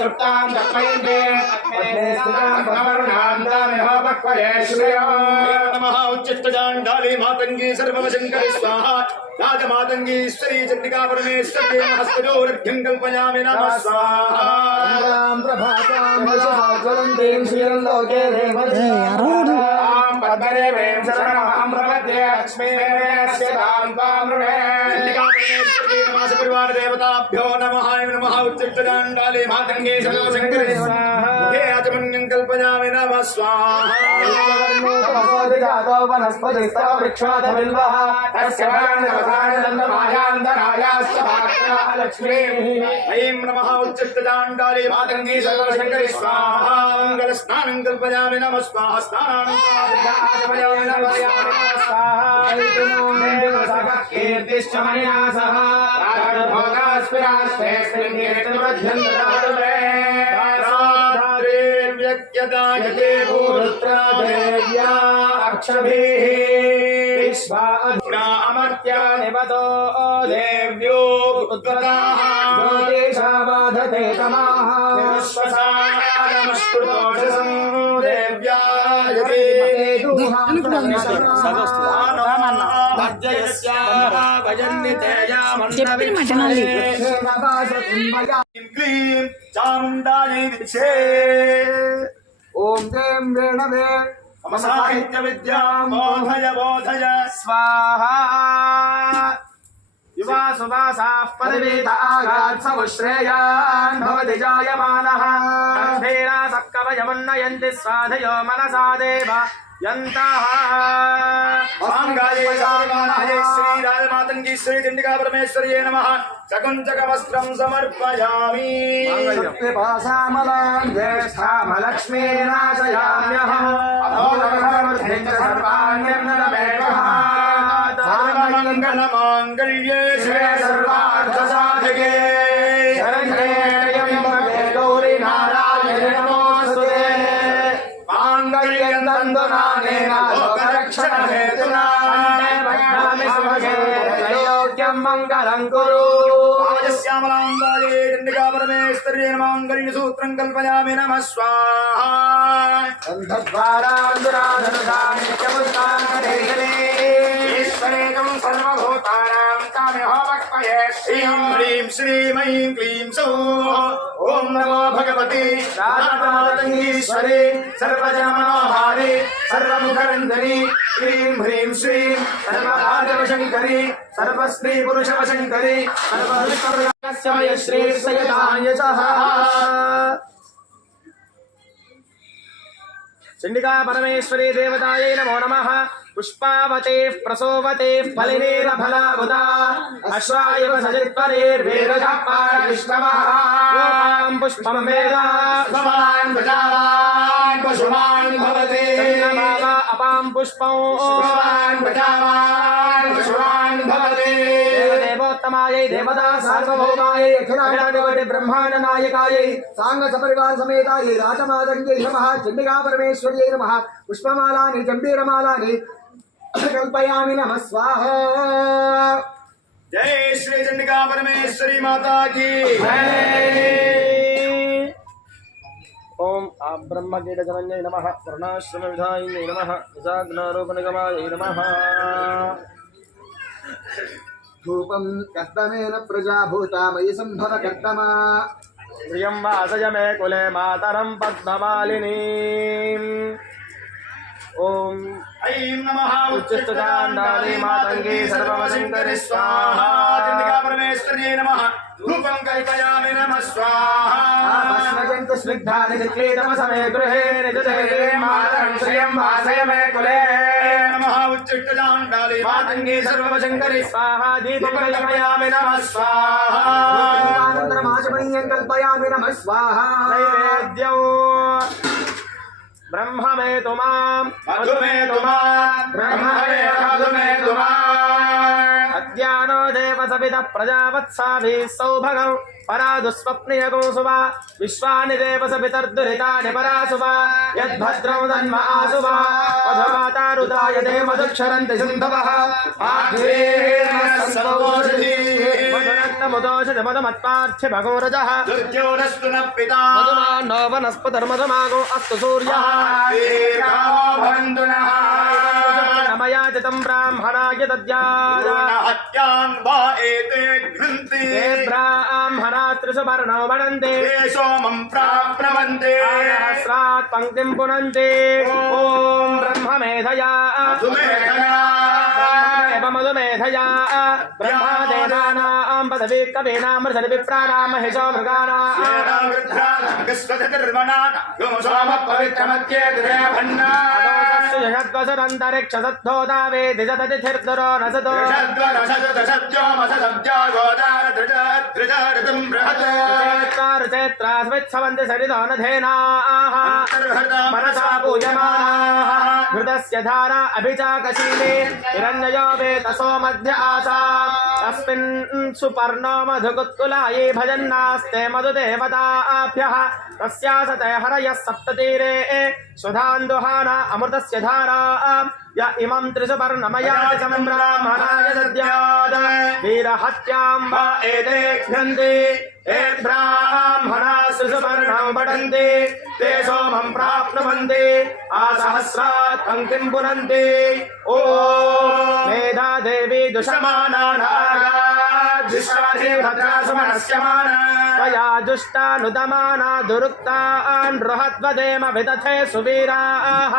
दृष्टां दर्पयन्ते नमः उच्चिष्टजाण्डाली मातंगी सर्ववशंकरी स्वाहा राजमातंगी ईश्वरी चंडिका परमेश्वरी हस्तयोरर्घ्यं कल्पयामि नमः स्वाहा प्रभातां श्रीलोके पद्मदेवीं शरणमहं प्रपद्ये लक्ष्मीर्वेश्यतां त्वामृणे परिवार देवताभ्यो नमः नमः उच्चिष्टजाण्डाली मातंगी सर्वशंकरी स्वाहा आचमन्यं कल्पयामि नमः स्वाहा वनस्पतिस्तव वृक्षादबिल्वः तस्य वर्णवसानन्दमायान्दरायाश्च भाग्यः लक्ष्मीः ऐं नमः उच्चिष्टजाण्डाली मातंगी सर्वशंकरी स्वाहा मङ्गलस्नानं कल्पयामि नमः स्वाहा स्नानानुकल्पयामि नमः स्वाहा कीर्तिश्च मया सह राजभोगास्मिरास्ते व्यक्यदायते भूरुद्रादेव्या अक्षभिः अमर्त्या निवतो देव्यो उद्गताः ज्योतिषाबाधते तमाः विश्वसारमस्कृतोषसं देव्या क्लीं चामुण्डायै विद्महे ओम दें वेणवे मम साहित्य विद्या बोधय बोधय स्वाहा युवा सुवासाः पदवीतागात् समुश्रेयान् भवति जायमानः अर्थेना सक्कवयमुन्नयन्ति स्वाधयो मनसा देव यन्तः श्री राजमातंगी श्री चंडिका परमेश्वर्यै नमः चकुंचकवस्त्रं समर्पयामि पासामलां ज्येष्ठामलक्ष्मीर्नाशयाम्यहम् अभोधर्मवर्धिं च सर्वाण्यन्नमेकः सर्वमङ्गलमाङ्गल्ये शिवे सर्वार्थसाधके शरण्ये त्र्यम्बके गौरी नारायणे नमोऽस्तुते माङ्गल्यं तन्दुनानेन लोकरक्षणहेतुना मंगलं कुरु श्यामलांगाये चंडिका परमेश्वर्यै मांगल्यसूत्रं कल्पयामि नमः स्वाहा ईश्वरेकं सर्वभूतानां तामेहोपक्वये श्रीं ह्रीं श्रीं ऐं क्लीं सौः ॐ नमो भगवति राजमातङ्गीश्वरी सर्वजनमनोहारी सर्वमुखरञ्जनी श्रीं ह्रीं श्रीं सर्वभागवशङ्करी सर्वस्त्री पुरुषवशङ्करी सर्वश्रेय श्रेष्ठयताय चंडिका परमेश्वरी देवतायै नमो नमः पुष्पावते प्रसोवते फलिनीरफलाबुधा अश्वायव सजित्परेर्वेदजापारविष्णवः पुष्पं वेद समान् प्रजावान् पशुमान् भवते अपां पुष्पं पुष्पान् प्रजावान् पशुमान् भवते देवोत्तमायै देवता सार्वभौमायै अखिलाण्डकोटि ब्रह्माण्ड नायकायै सांग सपरिवार समेतायै राजमातंग्यै नमः चंडिका परमेश्वर्यै नमः पुष्पमालानि जम्बीरमालानि कल्पयामि नमः स्वाहा जय श्री चंडिका परमेश्वरी माता की जय ओम ब्रह्मकीटजनन्यै नमः वर्णाश्रमविधायिन्यै नमः निजाग्नारोपनिगमायै नमः धूपं कर्तमेन प्रजाभूता मयि सम्भव कर्तमा प्रियं वासय मे कुले मातरं पद्ममालिनीम् ओम ऐं नमः उच्चिष्टजाण्डाली मातंगी सर्ववशङ्करी स्वाहा चंडिका परमेश्वर्यै नमः धूपं कल्पयामि नमः स्वाहा भस्मजन्तु स्निग्धानि चित्रीतमसमे गृहे निजते मातरं श्रियं वासय मे कुले नमः उच्चिष्टजाण्डाली मातंगी सर्ववशङ्करी स्वाहा दीपं कल्पयामि नमः स्वाहा अनन्तरमाचमनीयं कल्पयामि नमः स्वाहा नैवेद्यौ ब्रह्म में तुमां मधु में तुमां ब्रह्म में मधु में तुमां अज्ञानो देव सविता प्रजावत्साभिः सौभगं परादुस्वप्नियगो सुवा विश्वानि देव सवितर्दुरितानि परासुवा यद्भद्रं तन्म आसुवा मधुमातारुदाय देव मधुक्षरन्ति सिन्धवः आध्वेन सर्वोषधीः मदोषमदमत्पार्थ्य भगोरजः दुर्योधस्तु न पिता मधुमानो वनस्पतिर्मधुमागो अस्तु सूर्यः भवन्तु नः नमयाचितं ब्राह्मणाय दद्यात् हत्यान् वा एते घ्नन्ति ते ब्राह्मणा त्रिसुपर्णो वदन्ति ते सोमं प्राप्नुवन्ति सहस्रात् पङ्क्तिं पुनन्ति ॐ ब्रह्ममेधया मधुमेधया ब्रह्मदेवानां पदवी कवीनामृतनि विप्राणां महिषो मृगाणां यद्वसरन्तरिक्षसद्धोदावेति सततिथिर्दुरो न सतो चैत्रास्मिच्छवन्ति सरितो न धेनाः मनसा पूयमानाः घृतस्य धारा अभिचाकशीले हिरण्ययो वेतसो मध्य आसाम् तस्मिन् सुपर्णो मधुकुत्कुलायै भजन्नास्ते मधुदेवताभ्यः तस्यासते हरयः सप्ततीरे सुधान्दुहाना अमृतस्य धारा य इमं त्रिसुपर्णमयाचं ब्राह्मणाय दद्यात् वीरहत्यां वा एते घ्नन्ति ते ब्राह्मणा त्रिसुपर्णं पठन्ति ते सोमं प्राप्नुवन्ति आसहस्रात् पङ्क्तिं पुनन्ति ॐ मेधा देवी दुषमानाधिष्ठाधिभद्रासुमनस्यमाना त्वया दुष्टानुदमाना दुरुक्तान् बृहद्वदेम विदथे सुवीराः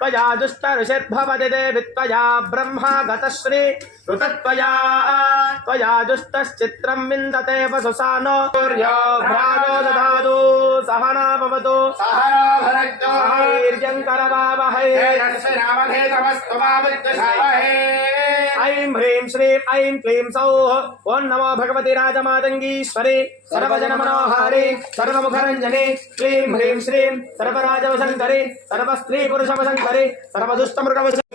त्वया दुष्टऋषिर्भवति देवि त्वया ब्रह्मा गतश्री ऋतत्वया त्वया दुष्टश्चित्रं विन्दते वसुसानो सूर्यो भ्राजो दधातु सहना भवतु वीर्यं करवावहै ऐं ह्रीं श्रीं ऐं क्लीं सौः ॐ नमो भगवति राजमातङ्गीश्वरी सर्वजनमनोहारी सर्वमुखरञ्जनी क्लीं ह्रीं श्रीं सर्वराजवशङ्करी सर्वस्त्रीपुरुषवशङ्करी सर्वदुष्टमृगवशङ्करी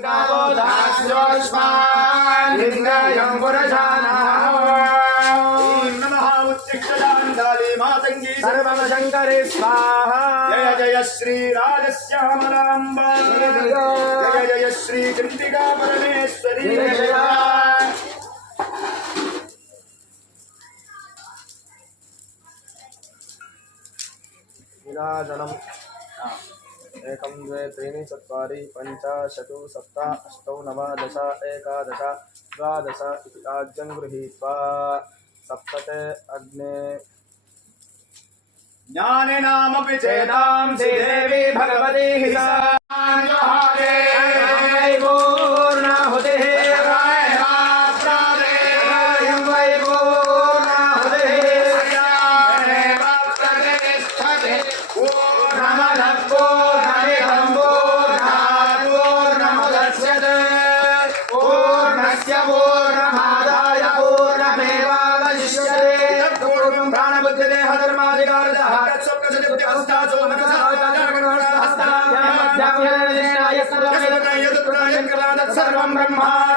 सर्ववशङ्करी स्वाहा जय जय श्री राजश्यामलाम्बा जय जय श्री चण्डिका परमेश्वरी विराजनम् एकं द्वे त्रीणि चत्वारि पञ्च षट् सप्त अष्ट नव दश एकादश द्वादश इति राज्यं गृहीत्वा सप्तते अग्ने ज्ञानिनामपि चेतां देवी भगवती हि सा सर्वं ब्रह्मा